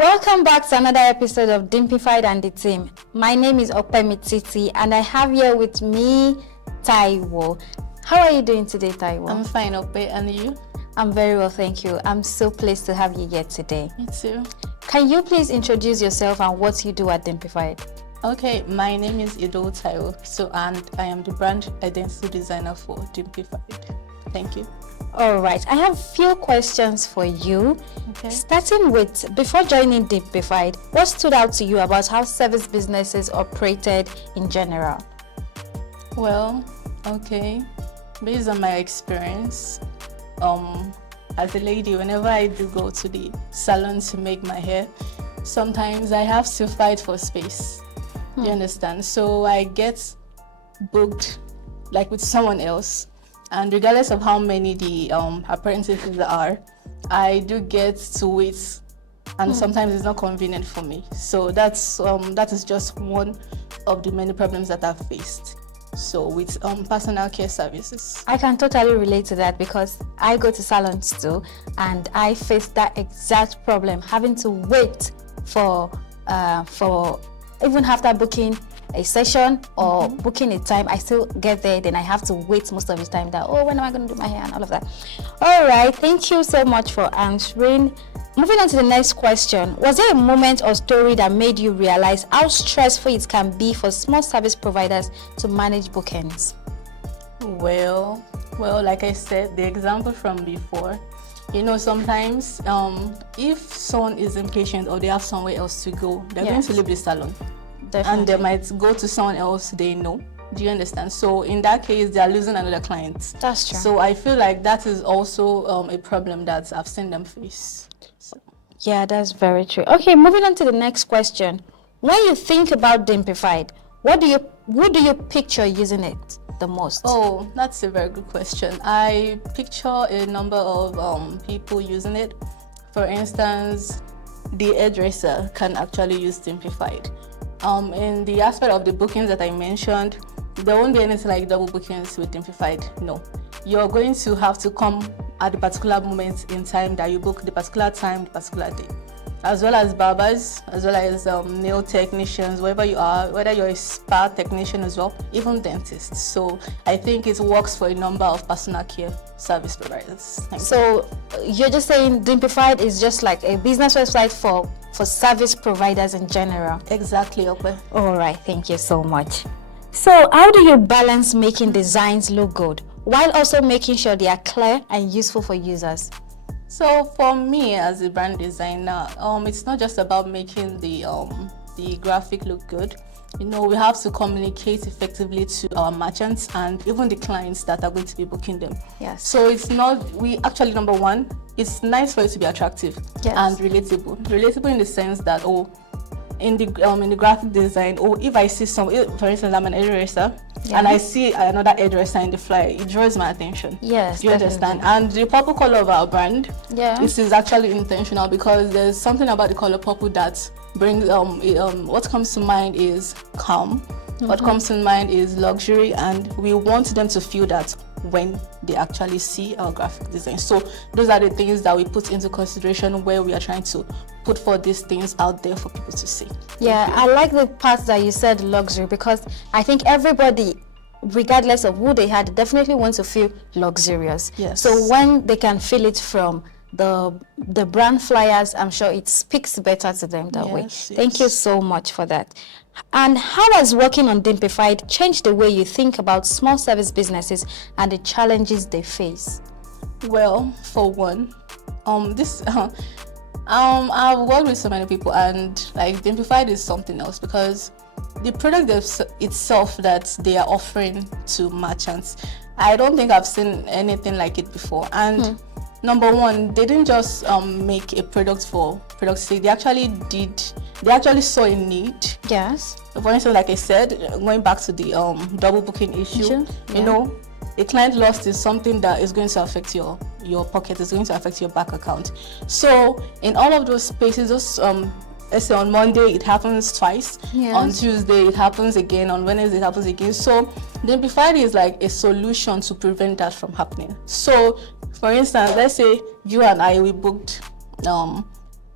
Welcome back to another episode of Dimpified and the team. My name is Opemititi and I have here with me Taiwo. How are you doing today, Taiwo? I'm fine, Ope, and you? I'm very well, thank you. I'm so pleased to have you here today. Me too. Can you please introduce yourself and what you do at Dimpified? Okay, my name is Taiwo, and I am the brand identity designer for Dimpified. Thank you. All right, I have a few questions for you. Okay. Starting with, before joining Dimpified, what stood out to you about how service businesses operated in general? Well, okay, based on my experience, as a lady, whenever I do go to the salon to make my hair, sometimes I have to fight for space. You understand? So I get booked like with someone else. And regardless of how many the apprentices there are, I do get to wait, and sometimes it's not convenient for me. So that is just one of the many problems that I've faced. So with personal care services, I can totally relate to that because I go to salons too, and I face that exact problem, having to wait for even after booking a session or booking a time, I still get there, then I have to wait most of the time that, when am I going to do my hair and all of that. All right, thank you so much for answering. Moving on to the next question, was there a moment or story that made you realize how stressful it can be for small service providers to manage bookings? Well, like I said, the example from before, sometimes if someone is impatient or they have somewhere else to go, they're going to leave the salon. Definitely. And they might go to someone else they know. Do you understand? So in that case, they are losing another client. That's true. So I feel like that is also a problem that I've seen them face. Yeah, that's very true. Okay, moving on to the next question. When you think about Dimpified, who do you picture using it the most? Oh, that's a very good question. I picture a number of people using it. For instance, the hairdresser can actually use Dimpified. In the aspect of the bookings that I mentioned, there won't be anything like double bookings with Dimpified. No, you're going to have to come at the particular moment in time that you book, the particular time, the particular day, as well as barbers, as well as nail technicians, wherever you are, whether you're a spa technician as well, even dentists. So I think it works for a number of personal care service providers. So you're just saying Dimpified is just like a business website for service providers in general? Exactly, Ope. All right, thank you so much. So how do you balance making designs look good while also making sure they are clear and useful for users? So for me as a brand designer, it's not just about making the graphic look good. We have to communicate effectively to our merchants and even the clients that are going to be booking them. Yes. So it's not, number one, it's nice for it to be attractive and relatable. Relatable in the sense that, in the graphic design, if I see for instance, I'm an hairdresser, and I see another hairdresser in the flyer, it draws my attention. Yes, you understand? And the purple color of our brand, this is actually intentional because there's something about the color purple that brings what comes to mind is calm. What comes to mind is luxury, and we want them to feel that when they actually see our graphic design. So those are the things that we put into consideration where we are trying to put forth these things out there for people to see. Yeah, I like the part that you said luxury, because I think everybody, regardless of who they had, definitely wants to feel luxurious. Yes. So when they can feel it from the brand flyers, I'm sure it speaks better to them that way. Thank you so much for that. And how has working on Dimpified changed the way you think about small service businesses and the challenges they face? Well, for one, I've worked with so many people, and like Dimpified is something else because the product itself that they are offering to merchants, I don't think I've seen anything like it before. And number one, they didn't just make a product for product's sake. They actually saw a need. Yes. For instance, like I said, going back to the double booking issue, a client lost is something that is going to affect your pocket, is going to affect your bank account. So in all of those spaces, let's say on Monday it happens twice, on Tuesday it happens again, on Wednesday it happens again. So Dimpified is like a solution to prevent that from happening. So for instance, let's say you and I, we booked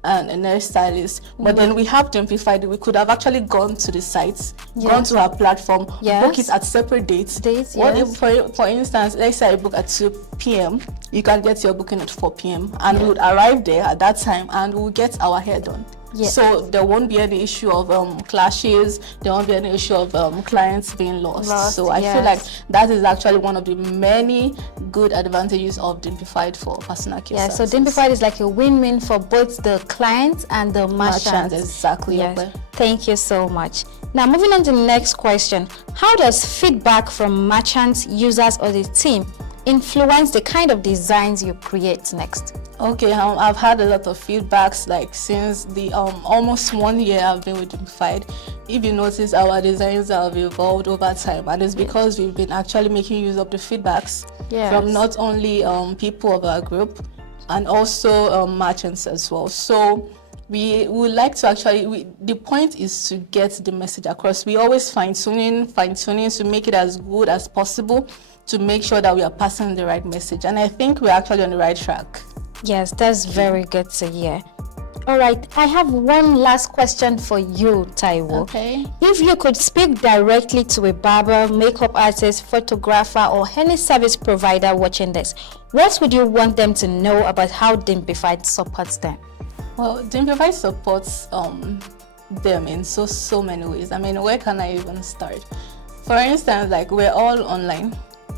and a nail stylist. But then we have Dimpified. We could have actually gone to the sites, gone to our platform, book it at separate dates. What if, for instance, let's say I book at 2 p.m., you can get your booking at 4 p.m. and we would arrive there at that time and we'll get our hair done. So there won't be any issue of clashes, there won't be any issue of clients being lost. So I feel like that is actually one of the many good advantages of Dimpified for personal care services. So Dimpified is like a win-win for both the clients and the merchants. Exactly. Thank you so much. Now moving on to the next question. How does feedback from merchants, users, or the team influence the kind of designs you create next? Okay, I've had a lot of feedbacks, like since the almost 1 year I've been with Dimpified. If you notice, our designs have evolved over time, and it's because we've been actually making use of the feedbacks from not only people of our group and also merchants as well. So we would like to actually, the point is to get the message across. We always fine-tuning to make it as good as possible, to make sure that we are passing the right message. And I think we're actually on the right track. Yes, that's very good to hear. All right, I have one last question for you, Taiwo. Okay. If you could speak directly to a barber, makeup artist, photographer, or any service provider watching this, what would you want them to know about how Dimpified supports them? Well, Dimpified supports them in so many ways. I mean, where can I even start? For instance, like, we're all online.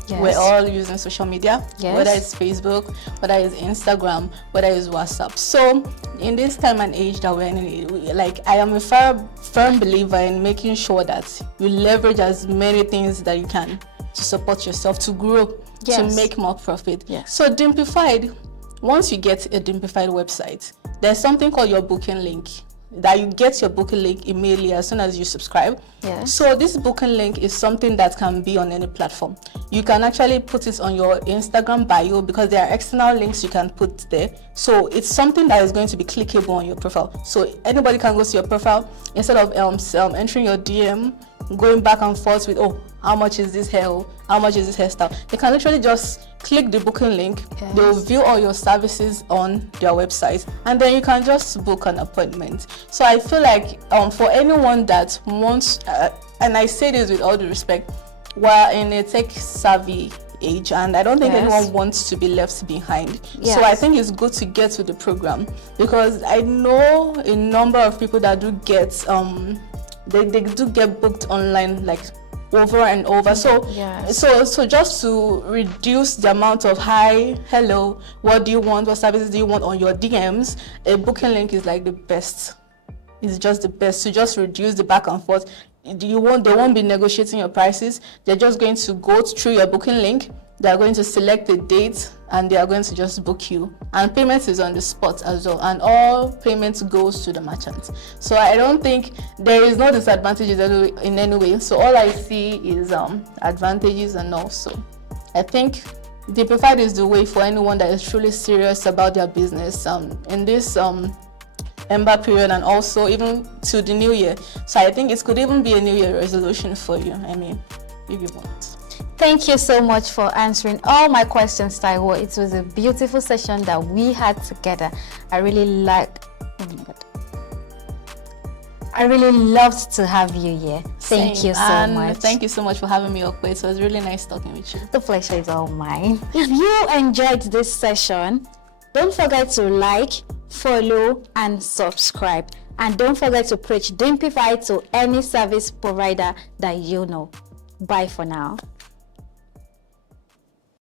We're all using social media, whether it's Facebook, whether it's Instagram, whether it's WhatsApp. So in this time and age that we're in, like, I am a firm believer in making sure that you leverage as many things that you can to support yourself, to grow, to make more profit. So Dimpified, once you get a Dimpified website, there's something called your booking link, that you get your booking link immediately as soon as you subscribe. So this booking link is something that can be on any platform. You can actually put it on your Instagram bio, because there are external links you can put there. So it's something that is going to be clickable on your profile. So anybody can go to your profile, instead of entering your DM, going back and forth with, oh, how much is this hair? How much is this hairstyle? They can literally just click the booking link. They'll view all your services on their website, and then you can just book an appointment. So I feel like for anyone that wants, and I say this with all due respect, we're in a tech savvy age, and I don't think anyone wants to be left behind. So I think it's good to get with the program, because I know a number of people that do get they do get booked online, like, over and over. So just to reduce the amount of hi, hello, what do you want, what services do you want on your DMs, a booking link is like the best. It's just the best to just reduce the back and forth. They won't be negotiating your prices. They're just going to go through your booking link. They are going to select the date, and they are going to just book you. And payment is on the spot as well. And all payments goes to the merchant. So I don't think there is no disadvantages in any way. So all I see is advantages, and also I think Dimpified is the way for anyone that is truly serious about their business in this Ember period, and also even to the new year. So I think it could even be a new year resolution for you. I mean, if you want. Thank you so much for answering all my questions, Taiwo. It was a beautiful session that we had together. I really loved to have you here. Thank you so much. Thank you so much for having me, Okwe. It was really nice talking with you. The pleasure is all mine. If you enjoyed this session, don't forget to like, follow, and subscribe. And don't forget to preach Dimpified to any service provider that you know. Bye for now.